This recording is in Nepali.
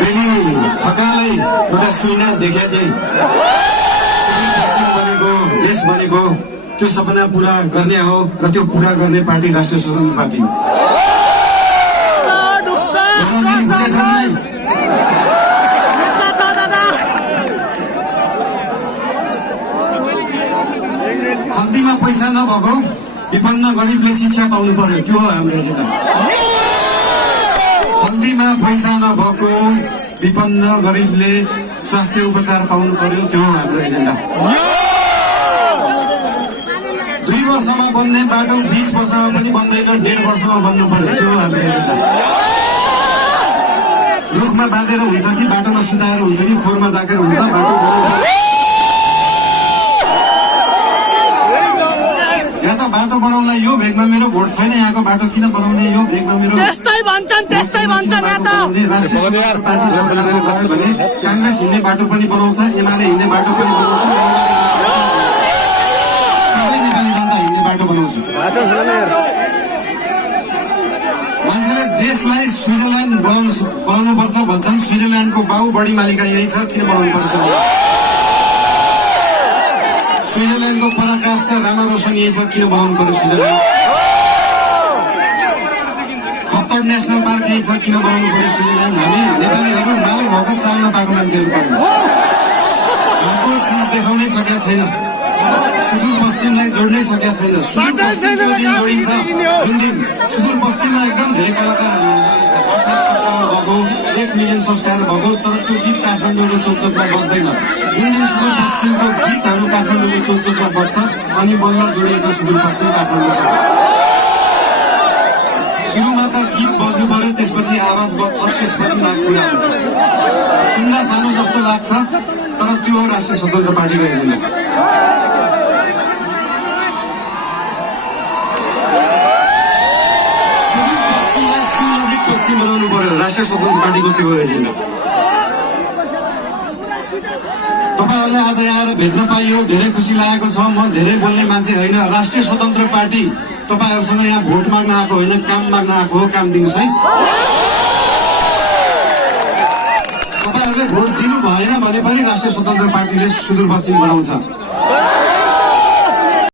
बेली सकालै एउटा सुइना देखेको थिएँ बनेको देश बनेको त्यो सपना पूरा गर्ने हो र त्यो पूरा गर्ने पार्टी राष्ट्रिय स्वतन्त्र पार्टी हो। खल्तीमा पैसा नभएको विपन्न गरिबले शिक्षा पाउनु पर्यो, त्यो हो हाम्रो एजेन्डा। खल्तीमा पैसा नभएको विपन्न गरिबले स्वास्थ्य उपचार पाउनु पर्यो, त्यो हो हाम्रो एजेन्डा। 2 वर्षमा बन्ने बाटो 20 वर्षमा पनि बन्दैन, 1.5 वर्षमा बन्नु पर्यो, त्यो हो हाम्रो एजेन्डा। रुखमा बाँधेर हुन्छ कि बाटोमा सुताएर हुन्छ कि खोरमा जाकेर हुन्छ, बाटो या त बाटो बनाउनलाई यो भेगमा मेरो भोट छैन, यहाँको बाटो किन बनाउने, यो भेगमा मेरो त्यस्तै भन्छन् पार्टी सरकारमा गयो भने कांग्रेस हिँड्ने बाटो पनि बनाउँछ, एमाले हिँड्ने बाटो पनि बनाउँछ, सबै नेपाली जनता हिँड्ने बाटो बनाउँछ। मान्छेले देशलाई स्विजरल्यान्ड बनाउनु पर्छ भन्छन्, स्विजरल्यान्डको बाउ बढी मालिका यही छ, किन बनाउनु पर्छ? स्विजरल्यान्डको पराकाष्ठ रामा रोशन यही छ, किन बनाउनु पर्यो स्विजरल्यान्ड? खप्तर नेसनल पार्क यही छ, किन बनाउनु पर्यो स्विजरल्यान्ड? हामी नेपालीहरू माल भएको चाल नपाएको मान्छेहरू पर्यो, अर्को चिज देखाउनै सकेका छैन, सुदूरपश्चिमलाई जोड्नै सकेका छैन। सुदूरपश्चिमको दिन जोडिन्छ जुन दिन सुदूरपश्चिममा एकदम धेरै कलाकारहरू 8 लाख सब्सक्राइबर भएको, 1 मिलियन सब्सक्राइबर भएको, तर त्यो गीत काठमाडौँको चोकचोकमा बस्दैन। जुन दिन सुदूरपश्चिमको गीतहरू काठमाडौँको चोकचोकमा बज्छ अनि बल्ल जोडिन्छ सुदूरपश्चिम काठमाडौँसँग। सुरुमा त गीत बज्नु पर्यो, त्यसपछि आवाज बज्छ, त्यसपछि माग पुरा हुन्छ। सुन्दा सानो जस्तो लाग्छ, तर त्यो हो राष्ट्रिय स्वतन्त्र पार्टीको एजेन्डा। बनाउनु पर्यो, राष्ट्रिय स्वतन्त्र पार्टीको त्यो एजेन्डा। तपाईँहरूलाई आज यहाँ आएर भेट्न पाइयो, धेरै खुसी लागेको छ। म धेरै बोल्ने मान्छे होइन, राष्ट्रिय स्वतन्त्र पार्टी तपाईँहरूसँग यहाँ भोट माग्न आएको होइन, काम माग्न आएको हो, काम दिनुहोस् है। तपाईँहरूले भोट दिनु भएन भने पनि राष्ट्रिय स्वतन्त्र पार्टीले सुदूरपश्चिम बनाउँछ।